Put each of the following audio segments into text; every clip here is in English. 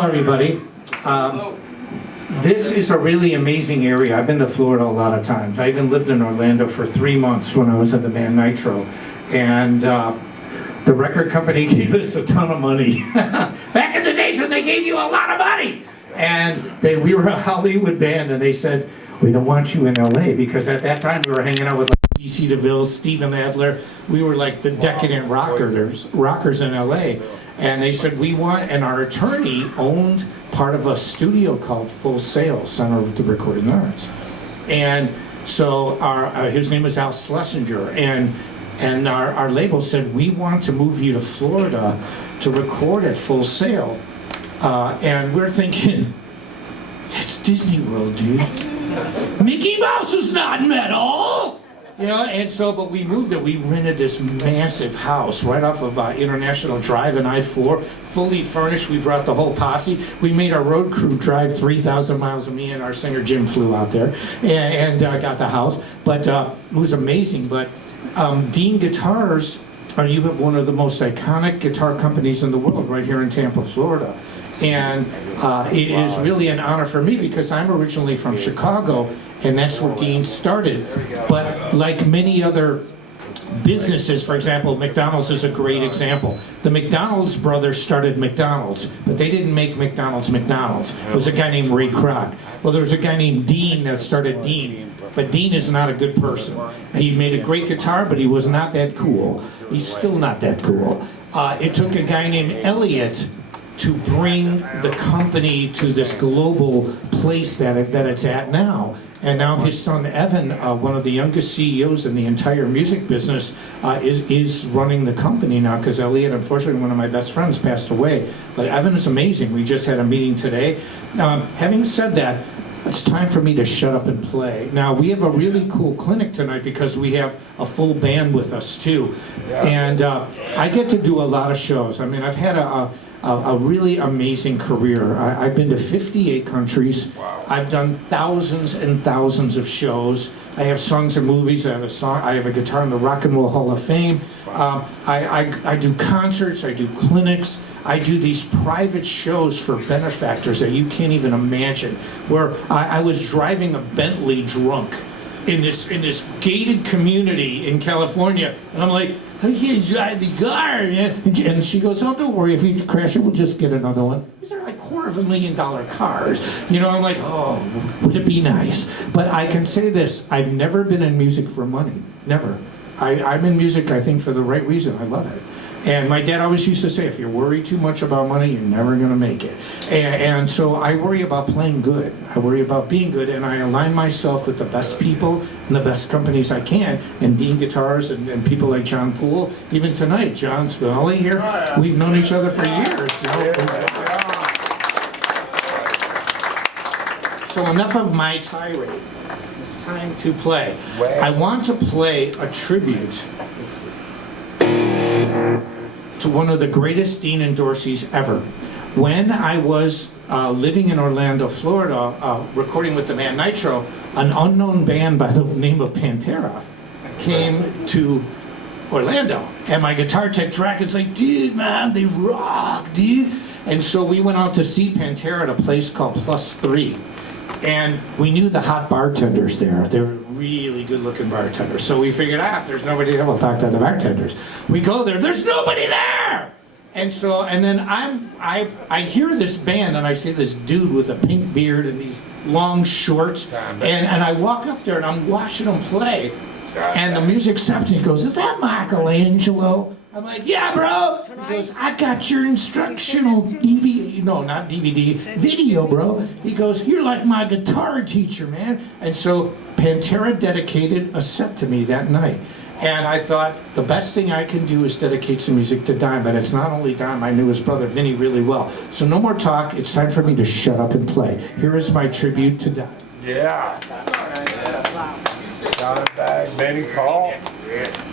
Hello, everybody. This is a really amazing area. I've been to Florida a lot of times. I even lived in Orlando for 3 months when I was in the band Nitro. And the record company gave us a ton of money. Back in the days when they gave you a lot of money. And we were a Hollywood band, and they said, we don't want you in LA, because at that time we were hanging out with like D.C. DeVille, Steven Adler. We were like the decadent rockers in LA. And they said, we want, and our attorney owned part of a studio called Full Sail, Center of the Recording Arts. And so his name is Al Schlesinger, and our label said, we want to move you to Florida to record at Full Sail. And we're thinking, that's Disney World, dude. Mickey Mouse is not metal! You know, and so, but we moved it. We rented this massive house right off of International Drive and I-4, fully furnished. We brought the whole posse. We made our road crew drive 3,000 miles, and me and our singer Jim flew out there and got the house. But it was amazing. But Dean Guitars, you have one of the most iconic guitar companies in the world right here in Tampa, Florida. And it is really an honor for me because I'm originally from Chicago, and that's where Dean started. But like many other businesses, for example, McDonald's is a great example. The McDonald's brothers started McDonald's, but they didn't make McDonald's. It was a guy named Ray Kroc. Well, there was a guy named Dean that started Dean, but Dean is not a good person. He made a great guitar, but he was not that cool. He's still not that cool. It took a guy named Elliot to bring the company to this global place that it's at now. And now his son Evan, one of the youngest CEOs in the entire music business, is running the company now, because Elliot, unfortunately, one of my best friends, passed away. But Evan is amazing. We just had a meeting today. Having said that, it's time for me to shut up and play. Now, we have a really cool clinic tonight because we have a full band with us too. And I get to do a lot of shows. I mean, I've had a really amazing career. I've been to 58 countries. Wow. I've done thousands and thousands of shows. I have songs and movies. I have a guitar in the Rock and Roll Hall of Fame. Wow. I do concerts. I do clinics. I do these private shows for benefactors that you can't even imagine. Where I was driving a Bentley drunk in this gated community in California, and I'm like, I can't drive the car, man. And she goes, oh, don't worry, if you crash it, we'll just get another one. These are like $250,000 cars. You know, I'm like, oh, would it be nice? But I can say this, I've never been in music for money, never. I'm in music, I think, for the right reason. I love it. And my dad always used to say, if you worry too much about money, you're never going to make it. And so I worry about playing good. I worry about being good, and I align myself with the best people and the best companies I can. And Dean Guitars and people like John Poole. Even tonight, John's Valley here. We've known each other for years. You know? So enough of my tirade. It's time to play. I want to play a tribute to one of the greatest Dean and Dorsey's ever. When I was living in Orlando, Florida, recording with the band Nitro, an unknown band by the name of Pantera came to Orlando. And my guitar tech Draken's like, dude, man, they rock, dude. And so we went out to see Pantera at a place called Plus 3. And we knew the hot bartenders there. They were really good-looking bartenders. So we figured, there's nobody there, we'll talk to the bartenders. We go there, there's nobody there! And then I hear this band, and I see this dude with a pink beard and these long shorts, and I walk up there and I'm watching them play, and the music stops and he goes, is that Angelo? I'm like, yeah, bro. He goes, I got your instructional DVD, no, not DVD, video, bro. He goes, you're like my guitar teacher, man. And so Pantera dedicated a set to me that night. And I thought, the best thing I can do is dedicate some music to Don, but it's not only Don, I knew his brother Vinny really well. So no more talk, it's time for me to shut up and play. Here is my tribute to Don. Yeah. Don Bag, Benny Paul. Yeah.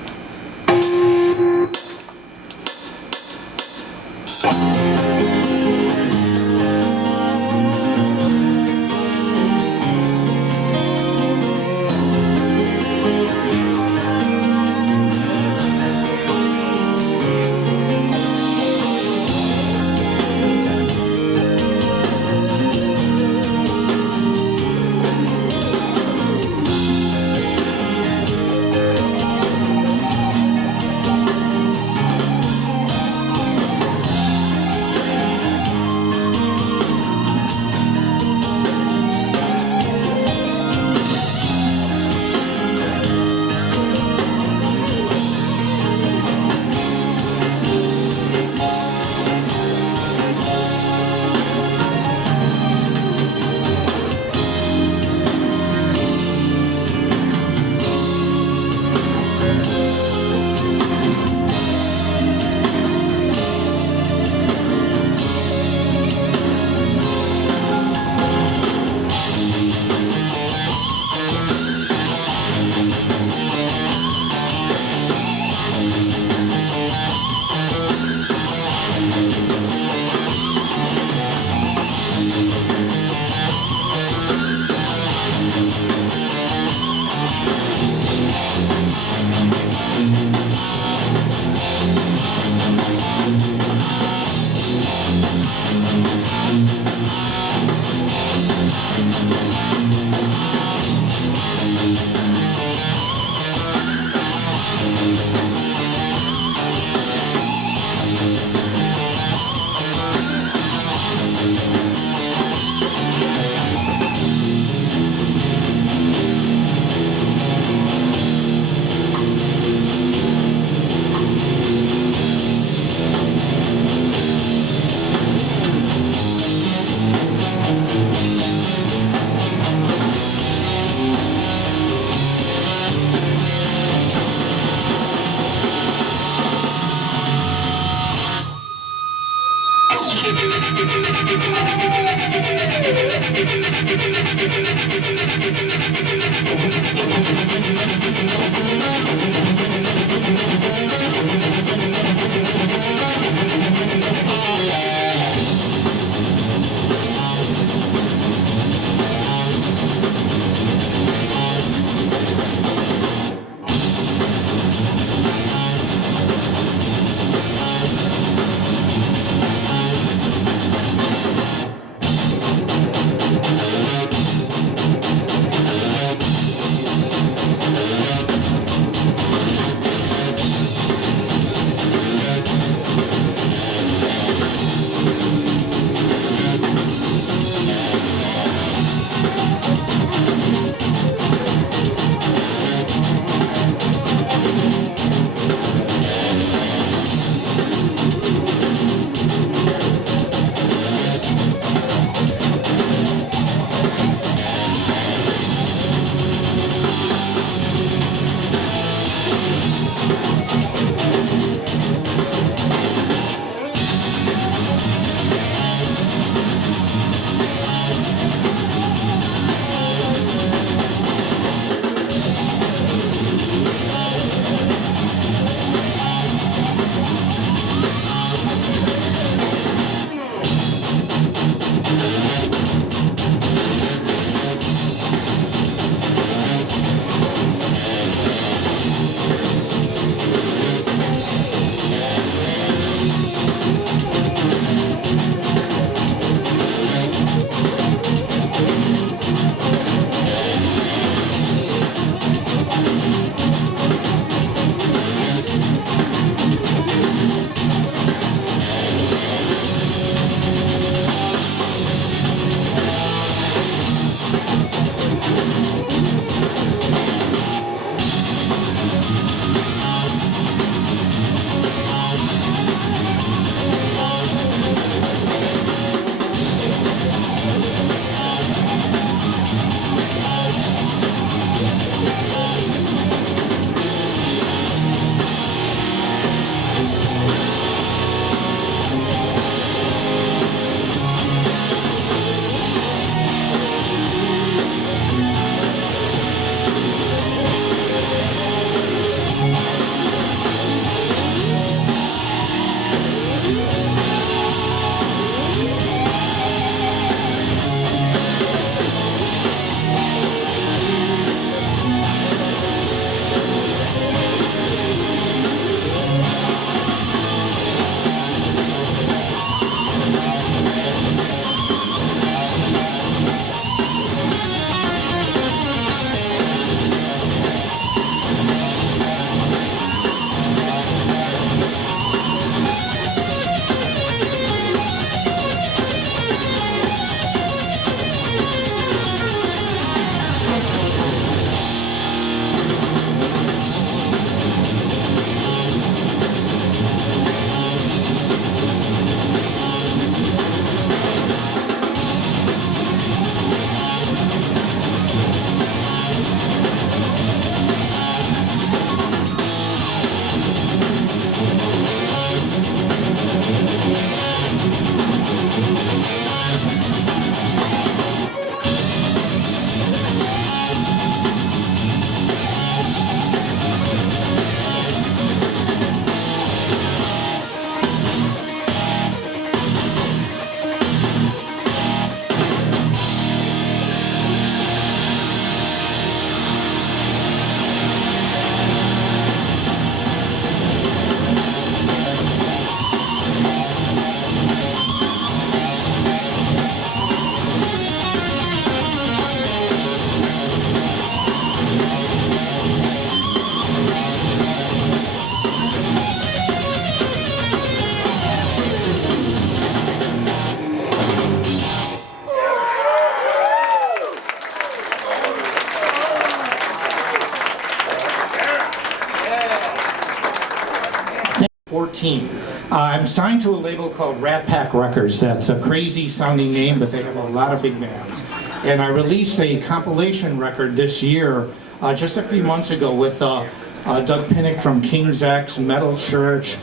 14. I'm signed to a label called Rat Pack Records. That's a crazy sounding name, but they have a lot of big bands. And I released a compilation record this year, just a few months ago, with Doug Pinnick from King's X, Metal Church,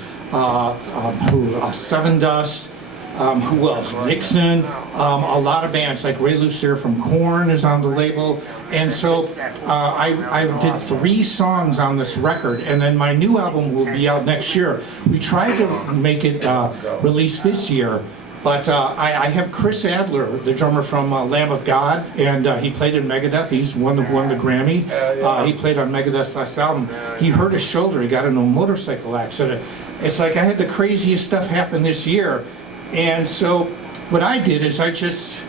Seven Dust, who else? Vixen, a lot of bands like Ray Lucier from Korn is on the label. And so I did 3 songs on this record, and then my new album will be out next year. We tried to make it released this year, but I have Chris Adler, the drummer from Lamb of God, and he played in Megadeth. He's won the Grammy. He played on Megadeth's last album. He hurt his shoulder. He got in a motorcycle accident. It's like I had the craziest stuff happen this year. And so what I did is I just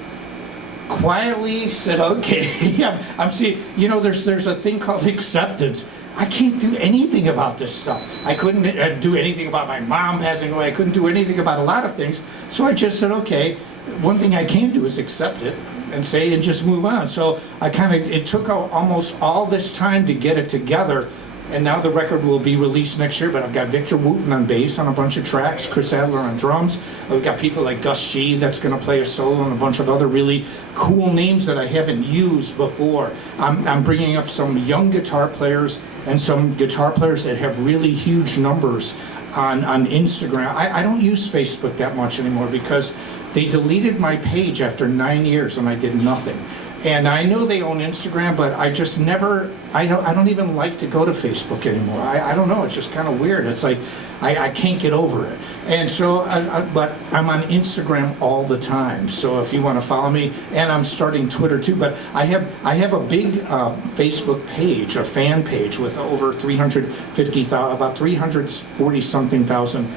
quietly said, okay, I'm seeing, you know, there's a thing called acceptance. I can't do anything about this stuff. I couldn't do anything about my mom passing away. I couldn't do anything about a lot of things. So I just said, okay, one thing I can do is accept it and say and just move on. So it took almost all this time to get it together. And now the record will be released next year, but I've got Victor Wooten on bass on a bunch of tracks, Chris Adler on drums. I've got people like Gus G that's going to play a solo, and a bunch of other really cool names that I haven't used before. I'm bringing up some young guitar players and some guitar players that have really huge numbers on Instagram. I don't use Facebook that much anymore because they deleted my page after 9 years and I did nothing. And I know they own Instagram, but I just never, I don't even like to go to Facebook anymore. I don't know, it's just kind of weird. It's like, I can't get over it. And so, but I'm on Instagram all the time. So if you want to follow me, and I'm starting Twitter too, but I have a big Facebook page, a fan page with over 350,000, about 340 something thousand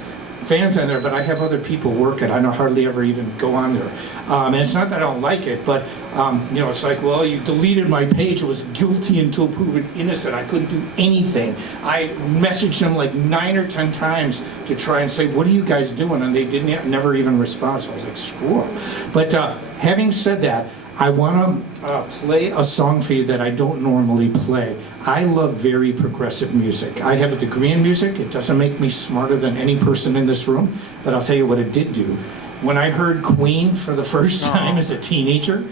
fans on there, but I have other people work it. I don't hardly ever even go on there. And it's not that I don't like it, but you know, it's like, well, you deleted my page. It was guilty until proven innocent. I couldn't do anything. I messaged them like 9 or 10 times to try and say, what are you guys doing? And they never even respond. So I was like, screw them. But having said that, I want to play a song for you that I don't normally play. I love very progressive music. I have a degree in music. It doesn't make me smarter than any person in this room, but I'll tell you what it did do. When I heard Queen for the first time as a teenager,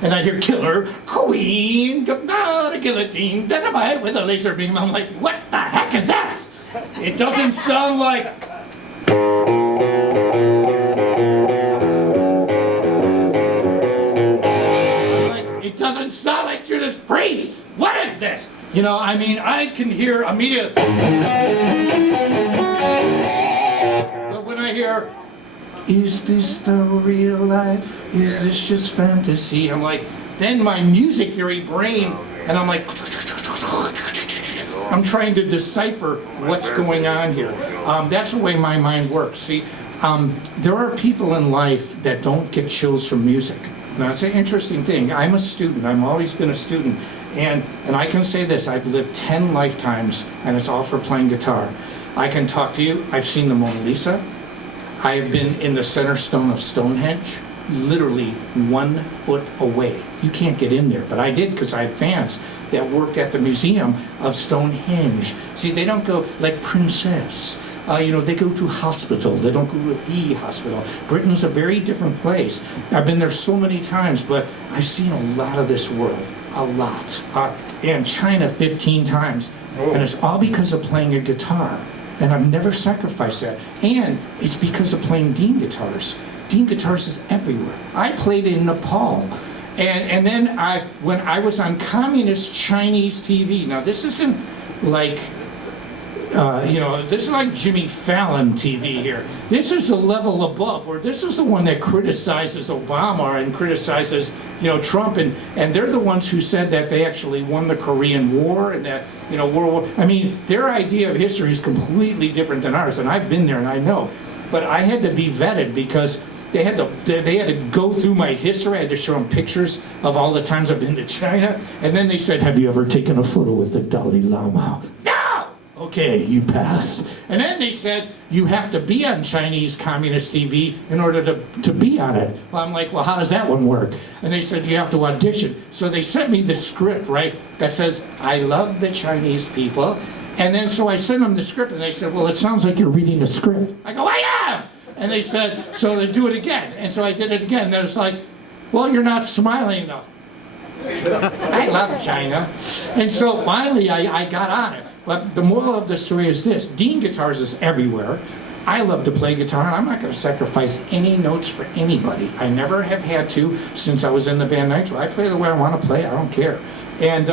and I hear Killer Queen, come down a guillotine, dynamite with a laser beam, I'm like, what the heck is that? It doesn't sound like... It doesn't sound like Judas Priest. What is this? You know, I mean, I can hear immediately. But when I hear, is this the real life? Is this just fantasy? I'm like, then my music theory brain, and I'm like, I'm trying to decipher what's going on here. That's the way my mind works. See, there are people in life that don't get chills from music. Now, it's an interesting thing. I'm a student. I've always been a student. And I can say this, I've lived 10 lifetimes, and it's all for playing guitar. I can talk to you. I've seen the Mona Lisa. I have been in the center stone of Stonehenge, literally 1 foot away. You can't get in there, but I did because I had fans that worked at the Museum of Stonehenge. See, they don't go like Princess. You know, they go to hospital. They don't go to the hospital. Britain's a very different place. I've been there so many times, but I've seen a lot of this world, a lot. And China 15 times. And it's all because of playing a guitar. And I've never sacrificed that. And it's because of playing Dean guitars. Dean guitars is everywhere. I played in Nepal. And then when I was on communist Chinese TV, now this isn't like, you know, this is like Jimmy Fallon TV here. This is a level above, where this is the one that criticizes Obama and criticizes, you know, Trump, and they're the ones who said that they actually won the Korean War and that, you know, World War. I mean, their idea of history is completely different than ours, and I've been there and I know. But I had to be vetted because they had to go through my history. I had to show them pictures of all the times I've been to China, and then they said, "Have you ever taken a photo with the Dalai Lama?" Okay, you pass. And then they said, you have to be on Chinese communist TV in order to be on it. Well, I'm like, well, how does that one work? And they said, you have to audition. So they sent me the script, right, that says, I love the Chinese people, And then so I sent them the script, and they said, well, it sounds like you're reading a script. I go, I am! And they said, so they do it again. And so I did it again. And it's like, well, you're not smiling enough. I love China. And so finally I got on it. But the moral of the story is this: Dean Guitars is everywhere. I love to play guitar, and I'm not going to sacrifice any notes for anybody. I never have had to since I was in the band Nitro. I play the way I want to play. I don't care. And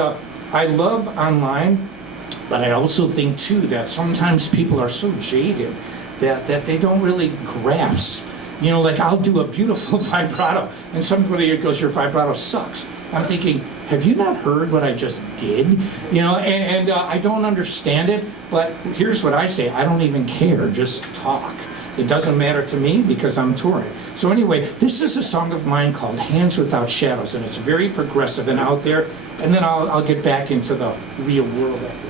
I love online, but I also think too that sometimes people are so jaded that they don't really grasp. You know, like I'll do a beautiful vibrato, and somebody goes, your vibrato sucks. I'm thinking, have you not heard what I just did? You know, and I don't understand it, but here's what I say: I don't even care, just talk. It doesn't matter to me because I'm touring. So anyway, this is a song of mine called Hands Without Shadows, and it's very progressive and out there, and then I'll get back into the real world after this.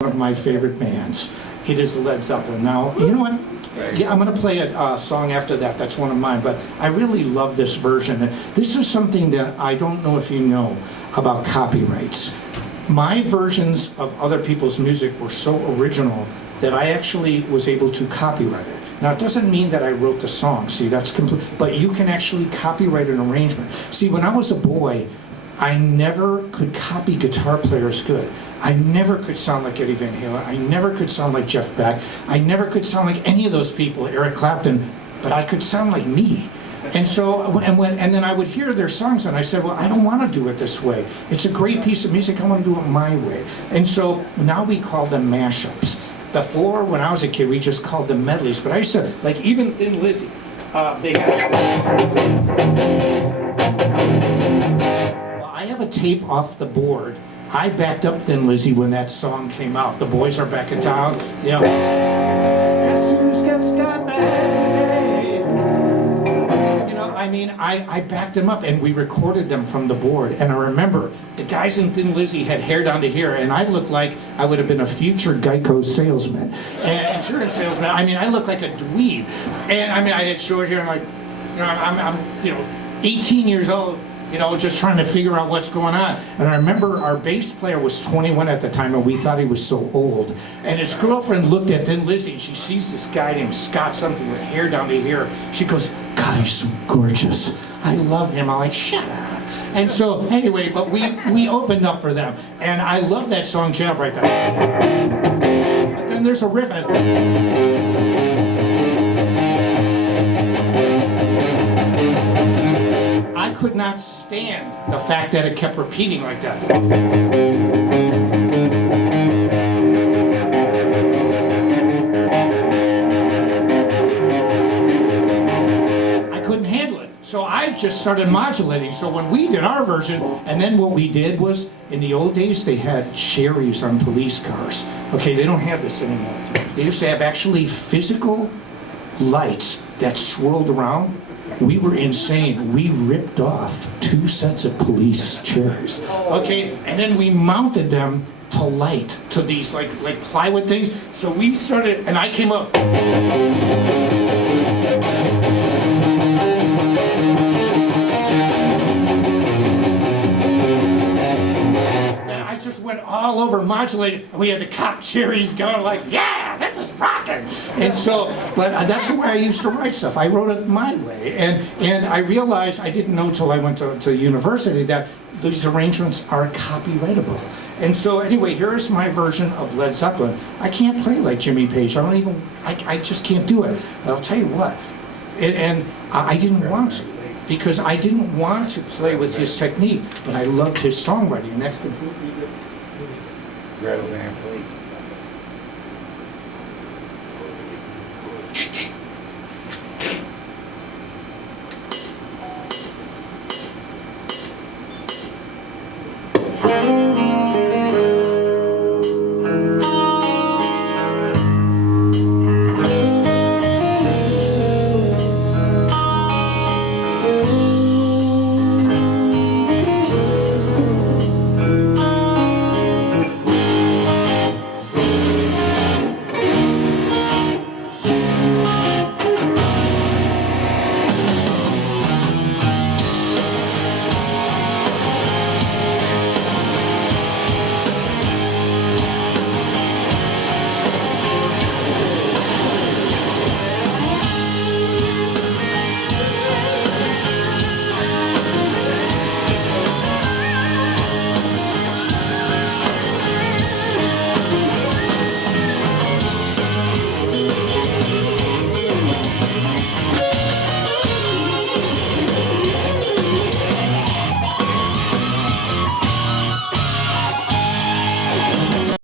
one of my favorite bands. It is Led Zeppelin. Now, you know what? Yeah, I'm going to play a song after that. That's one of mine, but I really love this version. This is something that I don't know if you know about copyrights. My versions of other people's music were so original that I actually was able to copyright it. Now, it doesn't mean that I wrote the song. See, that's complete. But you can actually copyright an arrangement. See, when I was a boy, I never could copy guitar players good. I never could sound like Eddie Van Halen. I never could sound like Jeff Beck. I never could sound like any of those people, Eric Clapton, but I could sound like me. And so, and then I would hear their songs and I said, well, I don't want to do it this way. It's a great piece of music, I want to do it my way. And so now we call them mashups. Before, when I was a kid, we just called them medleys, but I used to, like even Thin Lizzy, they had... I have a tape off the board. I backed up Thin Lizzy when that song came out. The boys are back in town. You know, just who's got back today? You know, I mean, I backed them up and we recorded them from the board. And I remember the guys in Thin Lizzy had hair down to here, and I looked like I would have been a future Geico salesman, and insurance salesman. I mean, I looked like a dweeb. And I mean, I had short hair, and like, you know, I'm 18 years old. You know, just trying to figure out what's going on. And I remember our bass player was 21 at the time, and we thought he was so old. And his girlfriend looked at Thin Lizzy, and she sees this guy named Scott something with hair down to here. She goes, God, he's so gorgeous. I love him. I'm like, shut up. And so, anyway, but we opened up for them. And I love that song, Jab, right there. But then there's a riff. I could not stand the fact that it kept repeating like that. I couldn't handle it. So I just started modulating. So when we did our version, and then what we did was, in the old days, they had cherries on police cars. Okay, they don't have this anymore. They used to have actually physical lights that swirled around. We were insane. We ripped off 2 sets of police chairs. Okay, and then we mounted them to light, to these like plywood things. So we started, and I came up. And I just went all over modulated, and we had the cop cherries going like, yeah, this is rocking. And so, but that's the way I used to write stuff. I wrote it my way. And I realized, I didn't know till I went to university, that these arrangements are copyrightable. And so anyway, here is my version of Led Zeppelin. I can't play like Jimmy Page. I just can't do it. But I'll tell you what, and I didn't want to, because I didn't want to play with his technique, but I loved his songwriting, and that's completely different.